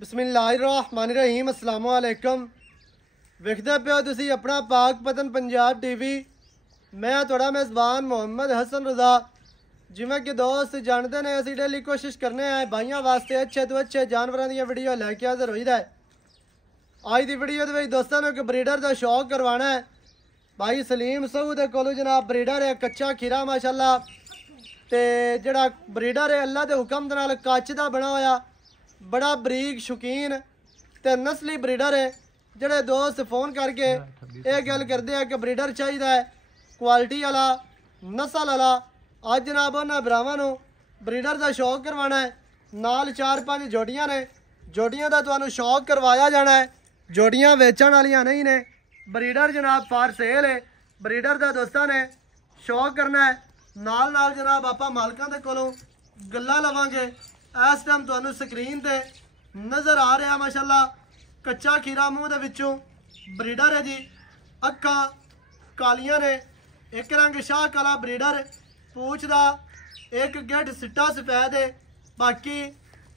बिस्मिल्लाहिर्रहमानिर्रहीम अस्सलाम वालेकुम। वेखदे पे हो तुसी अपना पाक पतन पंजाब टीवी। मैं थोड़ा मेज़बान मोहम्मद हसन रज़ा। जिमें कि दोस्त जानते ने असी डेली कोशिश करने हैं भाइयों वास्ते अच्छे तो अच्छे जानवरों दी वीडियो लैके हाज़र होईदा है। अज की वीडियो दे दोस्तों ने एक ब्रीडर का शौक करवाना है। भाई सलीम सऊ दे कोलों जनाब ब्रीडर है कच्चा खीरा माशाल्लाह ते जिहड़ा ब्रीडर है अल्लाह के हुक्म दे नाल कच्च दा बना होया बड़ा बरीक शौकीन ते नस्ली ब्रीडर है। जिहड़े दोस्त फोन करके ये गल करते हैं कि ब्रीडर चाहिए है क्वालिटी वाला नस्ल वाला, अज जनाब उन्होंने भरावां नूं ब्रीडर का शौक करवाना है। नाल 4-5 जोड़ियां ने, जोड़ियां का तुहानूं शौक करवाया जाना है। जोड़ियां वेचण वालियां नहीं ने, ब्रीडर जनाब फार सेल है। ब्रीडर का दोस्तों ने शौक करना है। नाल नाल जनाब आपां मालकां दे कोलों गल्लां लवांगे। इस टाइम तुहानूं स्क्रीन ते नज़र आ रहा माशाल्लाह कच्चा खीरा मूँह दे विचों ब्रीडर है जी। अक्खां कालियां ने, एक रंग शाह काला ब्रीडर, पूछ दा एक गेट सिट्टा सफेद है, बाकी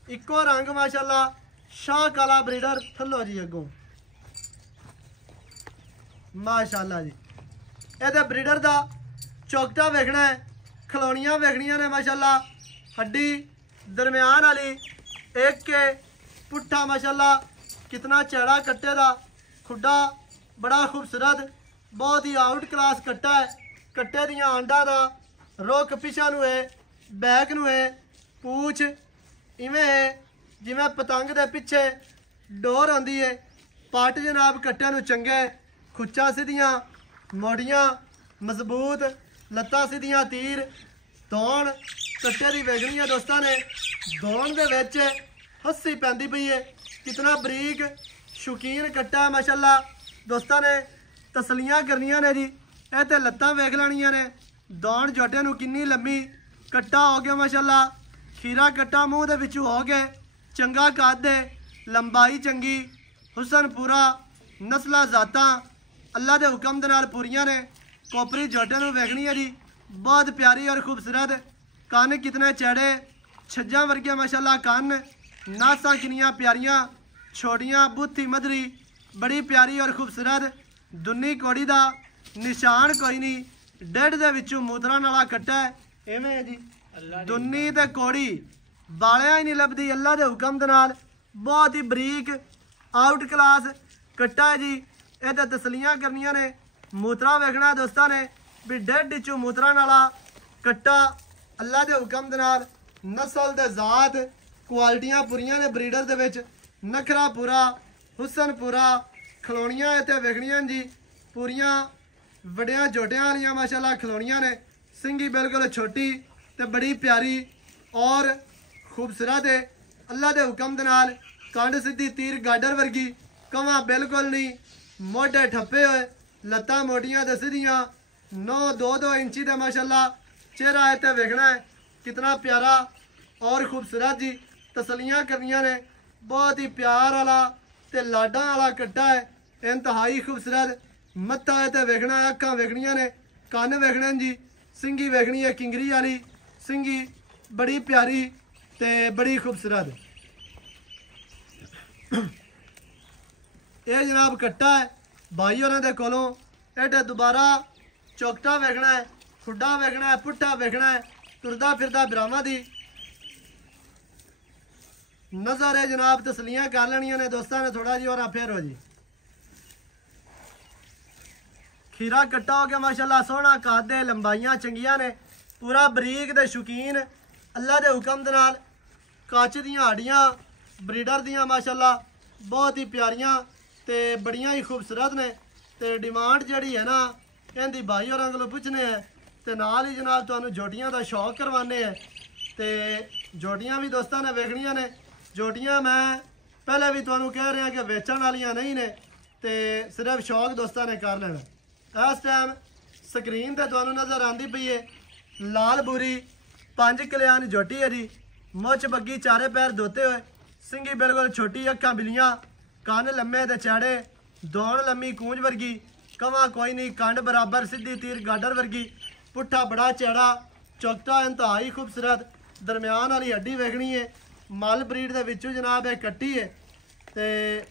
इको रंग माशाल्लाह शाह काला ब्रीडर। थल्लो जी अगों माशाल्लाह जी। ये ब्रीडर का चौकटा वेखना है, खलौनियां वेखनियां ने माशाल्लाह, हड्डी दरम्यान वाली, एक के पुट्ठा माशाल्लाह कितना चौड़ा कट्टे का, खुड्डा बड़ा खूबसूरत, बहुत ही आउट क्लास कट्टा है। कट्टे दियां आंडा का रुख पिछा नूं है, बैक नूं है, पूछ इवें है जिवें पतंग दे पिछे डोर आंदी है। पट जनाब कट्टे नूं चंगे, खुच्चा सीधियां, मोड़ियां मजबूत, लत्तां सीधियां तीर। दौड़ कट्टे की वेखनी है दोस्तों ने, दौड़ दे विच हस्सी पैंदी पई है। कितना बरीक शौकीन कट्टा है माशाल्लाह। दोस्तों ने तसलियां करनियां ने जी, ये तो लत्तां वेख लैनियां ने। दौड़ जोटे नूं किन्नी लंबी, कट्टा हो गया माशाल्लाह, खीरा कट्टा मूँह दे विचों हो गए, चंगा कद है, लंबाई चंगी, हुसन पूरा, नस्लां जातां अल्लाह के हुक्म दे नाल पूरियां ने। कोपरी जोटे नूं वेखनी है जी, बहुत प्यारी और खूबसूरत। कन कितने चौड़े, छज्जा वर्गे माशाल्लाह कन, नासां किनियां प्यारियां, छोटियां बुत्थी मधरी, बड़ी प्यारी और खूबसूरत। दुन्नी कौड़ी का निशान कोई नहीं, डेढ़ दे विचों मूतरां वाला कट्टा है। इवें है जी दुन्नी ते कौड़ी बालियां ही नहीं लभदी अल्लाह के हुक्म दे नाल। बहुत ही बरीक आउट क्लास कट्टा है जी। ये तो तसलियां करनियां ने, मूतरा वेखना दोस्तों ने भी डेढ़ चो मूतरा वाला कट्टा अल्लाह के हुक्म दे नाल। नस्ल दे जात क्वालिटियां पूरियां ने ब्रीडर दे विच, नखरा पूरा, हुसन पूरा, खलौनियां इत्थे वेखनियां जी पूरियां वड्डियां जोटियां वालियां माशाल्लाह खलौनियां ने। सिंगी बिल्कुल छोटी ते बड़ी प्यारी और खूबसूरत है अल्लाह के हुक्म दे नाल। कंड सीधी तीर गाडर वर्गी, कवां बिल्कुल नहीं, मोढे ठप्पे हुए, लत्तां मोटियां ते सीधियां, 9-2 इंची का माशाल्लाह चेहरा इत्थे वेखना है। कितना प्यारा और खूबसूरत जी। तसलियां करनियां ने, बहुत ही प्यार वाला ते लाडा वाला कट्टा है, इंतहाई खूबसूरत। मत्था इत्थे वेखना है, अक्खां वेखनियां ने, कन वेखने जी, सिंगी वेखनी है किंगरी वाली, सिंगी बड़ी प्यारी ते बड़ी खूबसूरत। ये जनाब कट्टा है भाई होरां दे कोलों। एडे दोबारा चौकटा वेखना है, खुड्डा वेखना है, पुट्ठा वेखना है, तुरदा फिरदा ब्राह्मा दी नज़र है जनाब। तसलियां कर लेनियां ने दोस्तों ने, थोड़ा जी और फिर हो जी। खीरा कट्टा हो गया माशाल्लाह, सोहना कद है, लंबाइयां चंगियां ने, पूरा बरीक दे शौकीन अल्लाह के हुक्म दे नाल। कच्च दियां हड्डियां ब्रीडर दियां माशाल्लाह बहुत ही प्यारियां ते बड़ियां ही खूबसूरत ने। ते डिमांड जिहड़ी है ना इहदी भाई होरां कोलों पुछने हैं ते नाल ही जनाब तुहानूं जोटियां दा शौक करवाने हैं। ते जोटियां भी दोस्तों ने वेखनियां ने। जोटियां मैं पहले भी तुहानूं कह रहा कि वेचण वालियां नहीं ने, ते सिर्फ शौक दोस्तों ने कर लेना। इस टाइम स्क्रीन ते तुहानूं नज़र आंदी पई है लाल बूरी 5 कल्याण जोटी है जी। मुछ बग्गी, चारे पैर धोते हुए, सिंगी बिल्कुल छोटी, अक्खां बिलियां, कन लम्मे ते चौड़े, दौड़ लम्मी कूंज वर्गी, कवां कोई नहीं, कंड बराबर, सीधी तीर गाडर वर्गी, पुट्ठा बड़ा चौड़ा, चौकटा इंतहाई खूबसूरत, दरम्यान वाली हड्डी वेखनी है। मल ब्रीड के विचों जनाब है कट्टी है, ਤੇ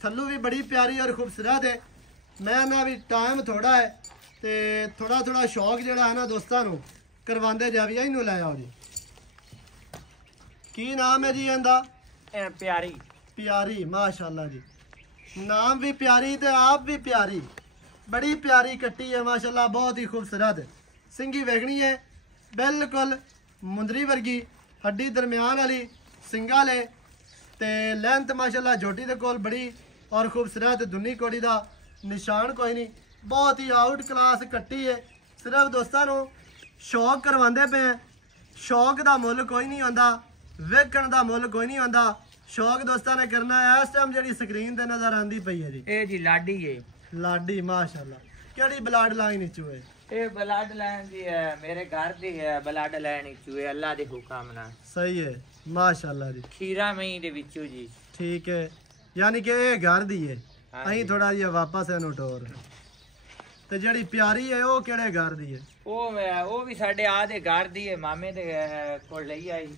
ਥੱਲੂ ਵੀ ਬੜੀ ਪਿਆਰੀ ਔਰ ਖੂਬਸੂਰਤ ਹੈ। ਮੈਂ ਨਾ ਵੀ ਟਾਈਮ ਥੋੜਾ ਹੈ ਤੇ ਥੋੜਾ ਸ਼ੌਕ ਜਿਹੜਾ ਹੈ ਨਾ ਦੋਸਤਾਂ ਨੂੰ ਕਰਵਾਉਂਦੇ ਜਾਵੀਏ। ਇਹਨੂੰ ਲੈ ਆਓ ਜੀ। ਕੀ ਨਾਮ ਹੈ ਜੀ ਇਹਦਾ? ਪਿਆਰੀ ਪਿਆਰੀ, ਮਾਸ਼ਾਅੱਲਾ ਜੀ। ਨਾਮ ਵੀ ਪਿਆਰੀ ਤੇ ਆਪ ਵੀ ਪਿਆਰੀ, बड़ी प्यारी कट्टी है माशाल्लाह, बहुत ही खूबसूरत। सिंगी वेखनी है बिल्कुल मुंदरी वर्गी, हड्डी दरम्यान वाली सिंगा ले ते लेंथ माशाल्लाह झोटी दे कोल बड़ी और खूबसूरत। दुनी कोड़ी दा निशान कोई नहीं, बहुत ही आउट क्लास कट्टी है। सिर्फ दोस्तों को शौक करवाते पे हैं। शौक का मुल कोई नहीं होंदा, वेखण का मुल कोई नहीं होंदा। शौक दोस्तों ने करना है। इस टाइम जी स्क्रीन ते नजर आती पई है जी, ਇਹ ਜੀ ਲਾਡੀ ਹੈ। लाडी माशाल्लाह। केड़ी ब्लड लाइन चूहे? ਇਹ ਬਲੱਡ ਲਾਈਨ ਦੀ ਹੈ, ਮੇਰੇ ਘਰ ਦੀ ਹੈ ਬਲੱਡ ਲਾਈਨ ਵਿੱਚੋਂ ਹੈ, ਅੱਲਾ ਦੇ ਹੁਕਮ ਨਾਲ। सही है माशाल्लाह जी। ਖੀਰਾ ਮਈ ਦੇ ਵਿੱਚੋਂ ਜੀ। ठीक है, यानी कि ये घर दी है। हाँ अहीं जी। थोड़ा जिहा वापस इहनूं टोर ते जेड़ी प्यारी है वो केड़े घर दी है? ਉਹ ਵੀ ਸਾਡੇ ਆ ਦੇ ਘਰ ਦੀ ਹੈ, ਮਾਮੇ ਦੇ ਕੋਲ ਲਈ ਆਈ।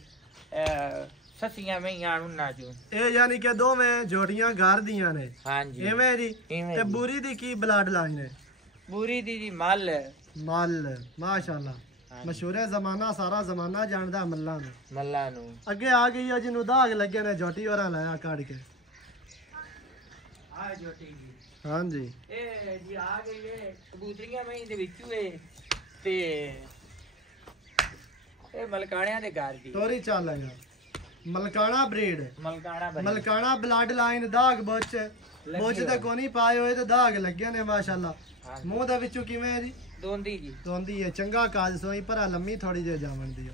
ਸੱਸੀਆਂ ਮਈਆਂ ਉਹਨਾਂ ਚੋਂ। ये यानी कि दोवें जोड़ियां घर दियां ने। ਹਾਂਜੀ इवें जी। इवें ते जी। बूरी दी की ब्लड लाइन है? ਬੂਰੀ ਦੀ ਜੀ ਮੱਲ मल माशाल्लाह, हाँ जी। मशहूर जमाना, सारा जमाना जानदा मल्ला नूं। ਮੱਲਾ ਨੂੰ। ਅੱਗੇ ਆ ਗਈ ਆ ਜਿਹਨੂੰ ਦਾਗ ਲੱਗੇ ਨੇ, ਜੋਟੀ ਹੋਰਾਂ ਲਾਇਆ ਕੱਢ ਕੇ। ਆ ਜੋਟੀ ਜੀ। ਹਾਂਜੀ ਇਹ ਜੀ ਆ ਗਈ ਏ ਕਬੂਤਰੀਆਂ ਮਈ ਦੇ ਵਿੱਚੋਂ ਏ ਤੇ ਇਹ ਮਲਕਾਣਿਆਂ ਦੇ ਘਰ ਦੀ। ਟੋਰੀ ਚੱਲ ਆਇਆ। ਮਲਕਾਣਾ ਬਰੀਡ, ਮਲਕਾਣਾ ਬਣੀ। Malkana blood line. ਦਾਗ ਬੁੱਚ ਬੁੱਚ ਤੇ ਕੋਨੀ ਪਾਏ ਹੋਏ ਤੇ ਦਾਗ ਲੱਗੇ ਨੇ ਮਾਸ਼ਾਅੱਲਾ। हाँ। ਮੂੰਹ ਦੇ ਵਿੱਚੋਂ ਕਿਵੇਂ ਹੈ ਜੀ? ਦੋਂਦੀ ਜੀ। ਦੋਂਦੀ ਹੈ। ਚੰਗਾ ਕਾਜ ਸੋਈ ਭਰਾ ਲੰਮੀ ਥੋੜੀ ਜਿਹੀ ਜਾਵਣ ਦੀ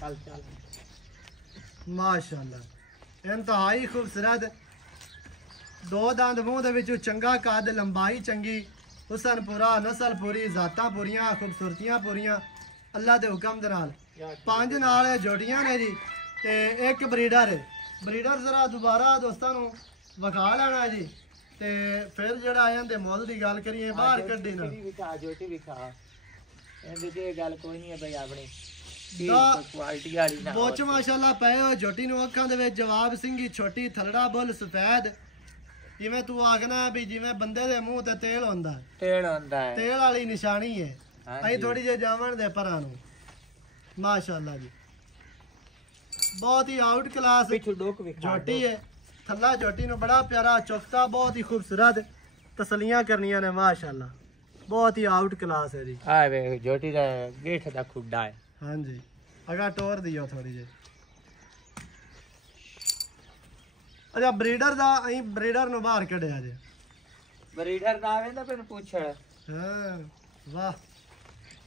ਚੱਲ ਚੱਲ। ਮਾਸ਼ਾਅੱਲਾ, ਇੰਤਹਾਈ ਖੂਬਸੂਰਤ। ਦੋ ਦੰਦ ਮੂੰਹ ਦੇ ਵਿੱਚੋਂ, ਚੰਗਾ ਕੱਦ, ਲੰਬਾਈ ਚੰਗੀ, ਹੁਸਨ ਪੂਰਾ, ਨਸਲ ਪੂਰੀ, ਜ਼ਾਤਾਂ ਪੂਰੀਆਂ, ਖੂਬਸੂਰਤੀਆਂ ਪੂਰੀਆਂ ਅੱਲਾ ਦੇ ਹੁਕਮ ਦੇ ਨਾਲ। ਪੰਜ ਨਾਲ ਜੋੜੀਆਂ ਨੇ ਜੀ ਤੇ ਇੱਕ ਬਰੀਡਰ ਹੈ। ਬਰੀਡਰ ਜ਼ਰਾ ਦੁਬਾਰਾ ਦੋਸਤਾਂ ਨੂੰ ਵਿਖਾ ਲੈਣਾ ਹੈ ਜੀ ਤੇ ਫਿਰ ਜਿਹੜਾ ਆਇਆਂ ਦੇ ਮੁੱਲ ਦੀ ਗੱਲ ਕਰੀਏ ਬਾਹਰ ਕੱਢੀ ਨਾ। ਵਿਖਾ ਜੋਟੀ ਵਿਖਾ। ਇਹਦੇ ਤੇ ਗੱਲ ਕੋਈ ਨਹੀਂ ਹੈ ਬਈ ਆਪਣੀ ਦਾ ਕੁਆਲਿਟੀ ਵਾਲੀ ਨਾ। ਬੋਚ ਮਾਸ਼ਾਅੱਲਾ ਪਏ ਹੋ। ਜੋਟੀ ਨੂੰ ਅੱਖਾਂ ਦੇ ਵਿੱਚ ਜਵਾਬ ਸਿੰਗੀ ਛੋਟੀ, ਥਲੜਾ ਬੁੱਲ ਸਫੈਦ। ਜਿਵੇਂ ਤੂੰ ਆਖਣਾ ਵੀ ਜਿਵੇਂ ਬੰਦੇ ਦੇ ਮੂੰਹ ਤੇ ਤੇਲ ਹੁੰਦਾ, ਤੇਲ ਹੁੰਦਾ ਹੈ। ਤੇਲ ਵਾਲੀ ਨਿਸ਼ਾਨੀ ਹੈ। ਹਾਂਜੀ। ਅਸੀਂ ਥੋੜੀ ਜਿਹੀ ਜਾਵਣ ਦੇ ਪਰਾਂ ਨੂੰ। ਮਾਸ਼ਾਅੱਲਾ ਜੀ, ਬਹੁਤ ਹੀ ਆਊਟ ਕਲਾਸ ਪਿੱਛੋਂ ਡੋਕ ਵਿਖਾ। ਜੋਟੀ ਹੈ। ਥੱਲਾ ਜੋਟੀ ਨੂੰ ਬੜਾ ਪਿਆਰਾ ਚੁਫਤਾ, ਬਹੁਤ ਹੀ ਖੂਬਸੂਰਤ ਤਸਲੀਆਂ ਕਰਨੀਆਂ ਨੇ ਮਾਸ਼ਾਅੱਲਾ। ਬਹੁਤ ਹੀ ਆਊਟ ਕਲਾਸ ਹੈ ਜੀ। ਆ ਵੇ ਜੋਟੀ ਦਾ ਗੇਠ ਦਾ ਖੁੱਡਾ ਹੈ। ਹਾਂਜੀ ਅਗਾ ਟੋਰ ਦਿਓ ਥੋੜੀ ਜਿਹੀ। ਅੱਛਾ ਬਰੀਡਰ ਦਾ, ਅਸੀਂ ਬਰੀਡਰ ਨੂੰ ਬਾਹਰ ਕੱਢਿਆ ਜੇ। ਬਰੀਡਰ ਦਾ ਆਵੇ ਤਾਂ ਫਿਰ ਪੁੱਛ। ਹਾਂ ਵਾਹ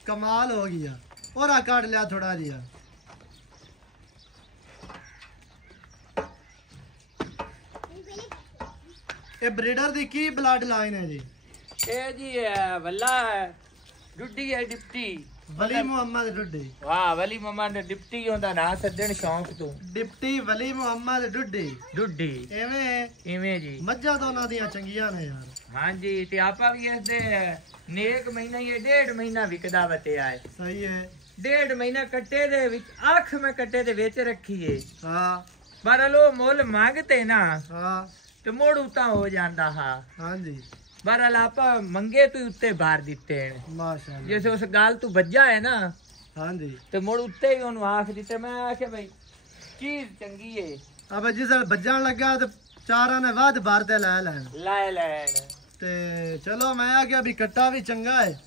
ਕਮਾਲ ਹੋ ਗਿਆ। ਉਹਰਾ ਕੱਢ ਲਿਆ ਥੋੜਾ ਜਿਹਾ। ਇਹ ਬਰੀਡਰ ਦੀ ਕੀ ਬਲੱਡ ਲਾਈਨ ਹੈ ਜੀ? ਇਹ ਜੀ ਵੱਲਾ ਹੈ, ਡੁੱਡੀ ਹੈ ਡਿਪਟੀ। ਵਲੀ ਮੁਹੰਮਦ ਡੁੱਡੀ। ਵਾਹ ਵਲੀ ਮਮਾ ਦੇ ਡਿਪਟੀ ਹੁੰਦਾ ਨਾ ਸੱਜਣ ਸ਼ੌਂਕ ਤੋਂ। ਡਿਪਟੀ ਵਲੀ ਮੁਹੰਮਦ ਡੁੱਡੀ। ਡੁੱਡੀ ਐਵੇਂ ਇਵੇਂ ਜੀ। ਮੱਝਾਂ ਤਾਂ ਉਹਨਾਂ ਦੀਆਂ ਚੰਗੀਆਂ ਨੇ ਯਾਰ। ਹਾਂਜੀ ਤੇ ਆਪਾਂ ਵੀ ਇਸ ਦੇ ਨੇਕ ਮਹੀਨਾ ਹੀ 1.5 ਮਹੀਨਾ ਵਿਕਦਾ ਵਟਿਆ ਹੈ। ਸਹੀ ਹੈ। 1.5 ਮਹੀਨਾ ਕੱਟੇ ਦੇ ਵਿੱਚ ਅੱਖ ਮੈਂ ਕੱਟੇ ਦੇ ਵਿੱਚ ਰੱਖੀਏ। ਹਾਂ ਪਰ ਲੋ ਮੁੱਲ ਮੰਗਤੇ ਨਾ ਹਾਂ ਤੇ ਮੋੜ ਉਤਾ ਹੋ ਜਾਂਦਾ ਹਾਂ। ਹਾਂਜੀ ਬਹਰਾਲ ਆਪਾਂ ਮੰਗੇ ਤੂੰ ਉੱਤੇ ਬਾਹਰ ਦਿੱਤੇ ਨੇ। ਮਾਸ਼ਾਅੱਲਾ। ਜਿਵੇਂ ਉਸ ਗੱਲ ਤੂੰ ਵੱਜਾ ਹੈ ਨਾ ਹਾਂਜੀ ਤੇ ਮੁੜ ਉੱਤੇ ਹੀ ਉਹਨੂੰ ਆਖ ਦਿੱਤੇ। ਮੈਂ ਆਖਿਆ ਬਈ ਚੀਜ਼ ਚੰਗੀ ਏ। ਅਬ ਜਿਸ ਵੇਲੇ ਵੱਜਣ ਲੱਗਾ ਤੇ ਚਾਰਾਂ ਨੇ ਵੱਧ ਬਾਹਰ ਤੇ ਲੈ ਲੈਣ ਲੈ ਲੈਣ। ਤੇ ਚਲੋ ਮੈਂ ਆ ਗਿਆ ਵੀ ਕੱਟਾ ਵੀ ਚੰਗਾ ਹੈ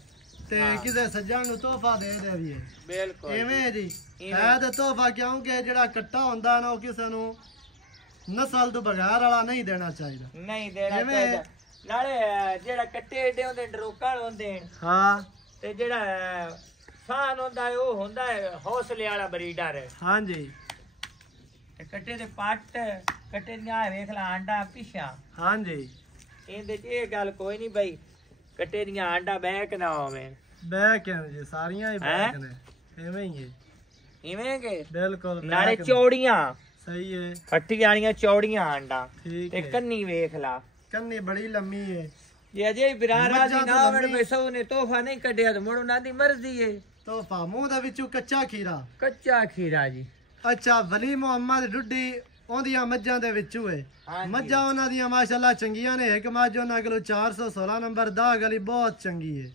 ਤੇ ਹਾਂ। ਕਿਸੇ ਸੱਜਣ ਨੂੰ ਤੋਹਫਾ ਦੇ ਦੇ ਵੀ ਹੈ। ਬਿਲਕੁਲ ਐਵੇਂ ਹੈ ਜੀ। ਇਵੇਂ। ਹੈ ਤੇ ਤੋਹਫਾ ਕਿਉਂਕਿ ਜਿਹੜਾ ਕੱਟਾ ਹੁੰਦਾ ਨਾ ਉਹ ਕਿਸੇ ਨੂੰ ਨਸਲ ਤੋਂ ਬਗੈਰ ਵਾਲਾ ਨਹੀਂ ਦੇਣਾ ਚਾਹੀਦਾ। ਨਹੀਂ ਦੇਣਾ ਐਵੇਂ। ਚਾਹੀਦਾ। ਨਾਲੇ ਜਿਹੜਾ ਕੱਟੇ ਏਡੇ ਹੁੰਦੇ ਡਰੋਕਲ ਹੁੰਦੇ ਨੇ ਹਾਂ ਤੇ ਜਿਹੜਾ ਸਾਨ ਹੁੰਦਾ ਹੈ ਉਹ ਹੁੰਦਾ ਹੈ ਹੌਸਲੇ ਵਾਲਾ ਬਰੀਡਰ। ਹਾਂਜੀ ਤੇ ਕੱਟੇ ਦੇ ਪੱਟ ਕੱਟੇ ਦੀਆਂ ਵੇਖ ਲਾ ਆਂਡਾ ਪਿਛਾ। ਹਾਂਜੀ ਇਹਦੇ ਚ ਇਹ ਗੱਲ ਕੋਈ ਨਹੀਂ ਬਈ ਕੱਟੇ ਦੀਆਂ ਆਂਡਾ ਬੈਕ ਨਾ ਹੋਵੇ। ਬੈਕ ਹੈ ਜੀ, ਸਾਰੀਆਂ ਹੀ ਬੈਕ ਹੈਂ? ਨੇ। ਐਵੇਂ ਹੀ ਹੈ ਇਵੇਂ ਕਿ ਬਿਲਕੁਲ ਨਾਲੇ back ਨੇ। ਚੌੜੀਆਂ ਸਹੀ ਹੈ। ਫੱਟੀ ਵਾਲੀਆਂ ਚੌੜੀਆਂ ਆਂਡਾ ਠੀਕ ਤੇ ਹੈ। ਕੰਨੀ ਵੇਖ ਲਾ। ਕੰਨੀ ਬੜੀ ਲੰਮੀ ਹੈ। ਜੇ ਅਜੇ ਬਿਰਾਰਾ ਦੀ ਮੱਝਾਂ ਨਾ ਤੋਂ ਵੜ ਲੰਮੀ। ਬਈ ਸਭ ਨੇ ਤੋਹਫਾ ਨਹੀਂ ਕੱਢਿਆ ਤੇ ਮੁੜ ਉਹਨਾਂ ਦੀ ਮਰਜ਼ੀ ਏ। ਤੋਹਫਾ ਮੂੰਹ ਦੇ ਵਿੱਚੋਂ ਕੱਚਾ ਖੀਰਾ। ਕੱਚਾ ਖੀਰਾ ਜੀ। ਅੱਛਾ ਵਲੀ ਮੁਹੰਮਦ ਡੁੱਡੀ ਉਹਦੀਆਂ ਮੱਝਾਂ ਦੇ ਵਿੱਚੋਂ ਹੈ ਹਾਂਜੀ। ਮੱਝਾਂ ਉਹਨਾਂ ਦੀਆਂ ਮਾਸ਼ਾਅੱਲਾ ਚੰਗੀਆਂ ਨੇ। ਇੱਕ ਮੱਝ ਉਹਨਾਂ ਕੋਲ 416 ਨੰਬਰ ਦਾ ਗਲੀ ਬਹੁਤ ਚੰਗੀ ਹੈ।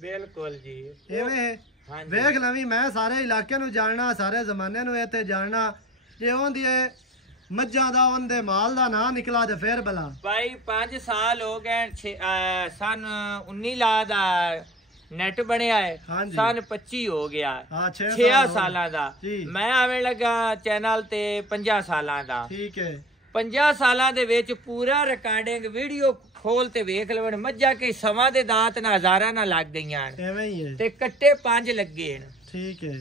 ਬਿਲਕੁਲ ਜੀ ਐਵੇਂ ਹੈ। ਹਾਂਜੀ। ਵੇਖ ਲਵੀਂ ਮੈਂ ਸਾਰੇ ਇਲਾਕੇ ਨੂੰ ਜਾਣਨਾ, ਸਾਰੇ ਜ਼ਮਾਨੇ ਨੂੰ ਇੱਥੇ ਜਾਣਨਾ। ਜੇ ਉਹਦੀ ਮੱਝਾਂ ਦਾ ਉਹਦੇ ਮਾਲ ਦਾ ਨਾਂ ਨਿਕਲਾ ਤੇ ਫੇਰ ਭਲਾ ਭਾਈ 5 ਸਾਲ ਹੋ ਗਏ ਸਨ 19 ਲਾ ਦਾ ਨੈਟ ਬਣਿਆ ਹੈ। ਹਾਂਜੀ। ਸਨ 25 ਹੋ ਗਿਆ। ਹਾਂ 6 6 ਸਾਲਾਂ ਦਾ ਜੀ। ਮੈਂ ਆਵੇਂ ਲੱਗਾ ਚੈਨਲ ਤੇ 50 ਸਾਲਾਂ ਦਾ। ਠੀਕ ਹੈ 50 ਸਾਲਾਂ ਦੇ ਵਿੱਚ ਪੂਰਾ ਰਿਕਾਰਡਿੰਗ ਵੀਡੀਓ ਖੋਲ ਤੇ ਵੇਖ ਲਵਣ ਮੱਝਾਂ ਕੇ ਸਮਾਂ ਦੇ ਦਾਤ ਨਾ ਹਜ਼ਾਰਾਂ ਨਾ ਲੱਗ ਗਈਆਂ ਐਵੇਂ ਹੀ ਹੈ। ਤੇ ਕੱਟੇ 5 ਲੱਗੇ ਨੇ। ਠੀਕ ਹੈ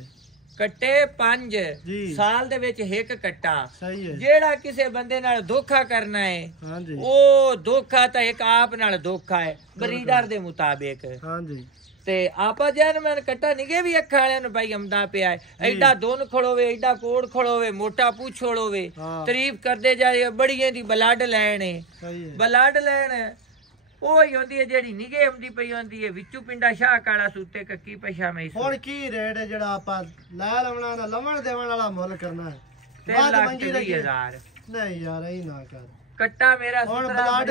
ਕੱਟੇ 5 ਜੀ। ਸਾਲ ਦੇ ਵਿੱਚ ਇੱਕ ਕੱਟਾ। ਸਹੀ ਹੈ। ਜਿਹੜਾ ਕਿਸੇ ਬੰਦੇ ਨਾਲ ਧੋਖਾ ਕਰਨਾ ਹੈ ਹਾਂਜੀ ਉਹ ਧੋਖਾ ਤਾਂ ਇੱਕ ਆਪ ਨਾਲ ਧੋਖਾ ਹੈ ਬਰੀਡਰ ਦੇ ਮੁਤਾਬਿਕ। ਹਾਂਜੀ ਤੇ ਆਪਾ ਜੈਨ ਮੈਂ ਕੱਟਾ ਨਿਗੇ ਵੀ ਅੱਖਾਂ ਵਾਲਿਆਂ ਨੂੰ ਭਾਈ ਆਮਦਾ ਪਿਆ ਹੈ। ਐਡਾ ਦੋਨ ਖੜੋਵੇ, ਐਡਾ ਕੋੜ ਖੜੋਵੇ, ਮੋਟਾ ਪੂਛ ਖੜੋਵੇ, ਹਾਂ। ਤਾਰੀਫ ਕਰਦੇ ਜਾਏ ਬੜੀਆਂ ਦੀ ਬਲੱਡ ਲੈਣ ਹੈ। ਸਹੀ ਹੈ। ਬਲੱਡ ਲੈਣ ਉਹ ਹੀ ਹੁੰਦੀ ਹੈ ਜਿਹੜੀ ਨਿਗੇ ਆਉਂਦੀ ਪਈ ਹੁੰਦੀ ਹੈ ਵਿੱਚੋਂ ਪਿੰਡਾ ਸ਼ਾਹ ਕਾਲਾ ਸੂਤੇ ਕੱਕੀ ਪਛਾ ਮੈਂ ਹੁਣ ਕੀ ਰੇਟ ਹੈ ਜਿਹੜਾ ਆਪਾਂ ਲੈ ਲਵਣਾ ਦਾ ਲਵਣ ਦੇਵਣ ਵਾਲਾ ਮੁੱਲ ਕਰਨਾ ਹੈ? 3 ਲੱਖ ਮੰਗੀ 20,000 ਨਹੀਂ ਯਾਰ ਇਹ ਨਾ ਕਰ। ਕੱਟਾ ਮੇਰਾ ਹੁਣ ਬਲੱਡ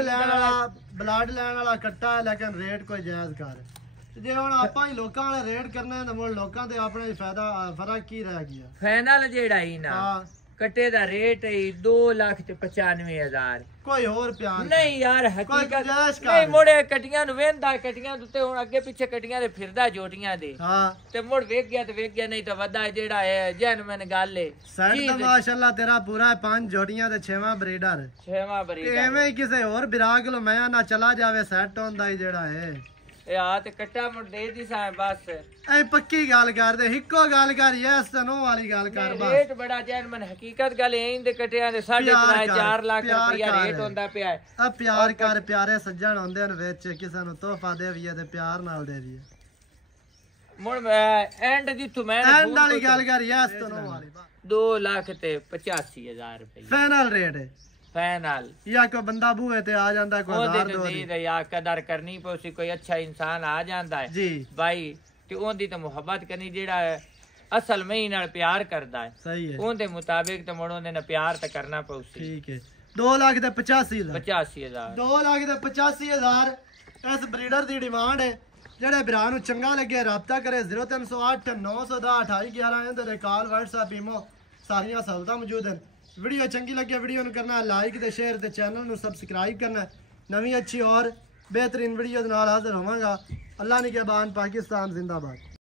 ਲੈਣ ਵਾਲਾ ਕੱਟਾ ਹੈ, ਲੇਕਿਨ ਰੇਟ ਕੋਈ ਜਾਇਜ਼ ਕਰ। ਜੇ ਹੁਣ ਆਪਾਂ ਹੀ ਲੋਕਾਂ ਵਾਲੇ ਰੇਟ ਕਰਨਾ ਤਾਂ ਮੁੜ ਲੋਕਾਂ ਤੇ ਆਪਣੇ ਫਾਇਦਾ ਫਰਕ ਕੀ ਰਹਿ ਗਿਆ? ਫਾਈਨਲ ਜਿਹੜਾ ਹੀ ਨਾ ਹਾਂ ਕੱਟੇ ਦਾ ਰੇਟ ਹੈ 2,95,000। ਕੋਈ ਹੋਰ ਪਿਆਰ ਨਹੀਂ ਯਾਰ ਕੋਈ ਹਕੀਕਤ ਗੁੰਜਾਇਸ਼ ਕਰ। ਨਹੀਂ ਮੁੜੇ ਕਟੀਆਂ ਨੂੰ ਵੇਂਦਾ ਕਟੀਆਂ ਉੱਤੇ ਹੁਣ ਅੱਗੇ ਪਿੱਛੇ ਕਟੀਆਂ ਦੇ ਫਿਰਦਾ ਜੋਟੀਆਂ ਦੇ ਹਾਂ ਤੇ ਮੁੜ ਵੇਖ ਗਿਆ ਤੇ ਵੇਖ ਗਿਆ ਨਹੀਂ ਤਾਂ ਵੱਡਾ ਜਿਹੜਾ ਹੈ ਜੈਨੂਇਨ ਗੱਲ ਹੈ ਸੈਟ ਤਾਂ ਮਾਸ਼ਾਅੱਲਾ ਤੇਰਾ ਪੂਰਾ 5 ਜੋੜੀਆਂ ਤੇ 6ਵਾਂ ਬਰੀਡਰ। ਛੇਵਾਂ ਬਰੀ ਐਵੇਂ ਹੀ ਕਿਸੇ ਹੋਰ ਵਿਰਾਗ ਲੋ ਮੈਂ ਨਾ ਚਲਾ ਜਾਵੇ ਸੈਟ ਹੁੰਦਾ ਹੀ ਜਿਹੜਾ ਹੈ। ਇਹ ਆ ਤੇ ਕੱਟਾ ਮੁੜ ਦੇ ਦੀ ਸਾਂ ਬਸ ਐ ਪੱਕੀ ਗੱਲ ਕਰਦੇ ਇੱਕੋ ਗੱਲ ਕਰ ਯੈਸ ਤਨੋ ਵਾਲੀ ਗੱਲ ਕਰ ਬਸ। ਰੇਟ ਬੜਾ ਜੈਨੂਇਨ ਹਕੀਕਤ ਗੱਲ ਐਂ ਦੇ ਕਟਿਆਂ ਦੇ 4.5 4 ਲੱਖ ਰੁਪਇਆ ਰੇਟ ਹੁੰਦਾ ਪਿਆ ਹੈ। ਆ ਪਿਆਰ ਕਰ ਪਿਆਰੇ ਸੱਜਣ ਹੁੰਦੇ ਨੇ ਵਿੱਚ ਕਿਸੇ ਨੂੰ ਤੋਹਫਾ ਦੇਵੀਏ ਤੇ ਪਿਆਰ ਨਾਲ ਦੇਵੀਏ। ਮੁੜ ਐਂਡ ਜਿੱਥੋਂ ਮੈਂ ਐਂਡ ਵਾਲੀ ਗੱਲ ਕਰ ਯੈਸ ਤਨੋ ਵਾਲੀ 2,85,000 ਰੁਪਏ ਫਾਈਨਲ ਰੇਟ ਹੈ। ਫਾਈਨਲ ਜਾਂ ਕੋਈ ਬੰਦਾ ਬੂਹੇ ਤੇ ਆ ਜਾਂਦਾ ਕੋਈ ਹਜ਼ਾਰ ਦੋ ਦੀ ਉਹਦੇ ਯਾ ਕਦਰ ਕਰਨੀ ਪਊਸੀ ਕੋਈ ਅੱਛਾ ਇਨਸਾਨ ਆ ਜਾਂਦਾ ਹੈ ਜੀ ਭਾਈ ਤੇ ਉਹਦੀ ਤਾਂ ਮੁਹੱਬਤ ਕਰਨੀ ਜਿਹੜਾ ਅਸਲ ਮਈ ਨਾਲ ਪਿਆਰ ਕਰਦਾ ਹੈ ਸਹੀ ਹੈ ਉਹਦੇ ਮੁਤਾਬਿਕ ਤਾਂ ਮੁੜ ਉਹਦੇ ਨਾਲ ਪਿਆਰ ਤਾਂ ਕਰਨਾ ਪਊਸੀ। ਠੀਕ ਹੈ 2,85,000 85,000 2,85,000 ਇਸ ਬਰੀਡਰ ਦੀ ਡਿਮਾਂਡ ਹੈ। ਜਿਹੜੇ ਭਰਾ ਨੂੰ ਚੰਗਾ ਲੱਗੇ ਰਾਬਤਾ ਕਰੇ 0308 910 2811 ਇਹਦੇ ਤੇ ਕਾਲ WhatsApp ਈਮੋ ਸਾਰੀਆਂ ਸਹੂਲਤਾਂ ਮੌਜੂਦ ਹਨ। ਵੀਡੀਓ ਚੰਗੀ ਲੱਗੇ ਵੀਡੀਓ ਨੂੰ ਕਰਨਾ ਲਾਈਕ ਤੇ ਸ਼ੇਅਰ ਤੇ ਚੈਨਲ ਨੂੰ ਸਬਸਕ੍ਰਾਈਬ ਕਰਨਾ। ਨਵੀਂ ਅੱਛੀ ਔਰ ਬਿਹਤਰੀਨ ਵੀਡੀਓ ਦੇ ਨਾਲ ਹਾਜ਼ਰ ਹੋਵਾਂਗਾ। ਅੱਲਾ ਨਿਗਹਿਬਾਨ, ਪਾਕਿस्तान जिंदाबाद।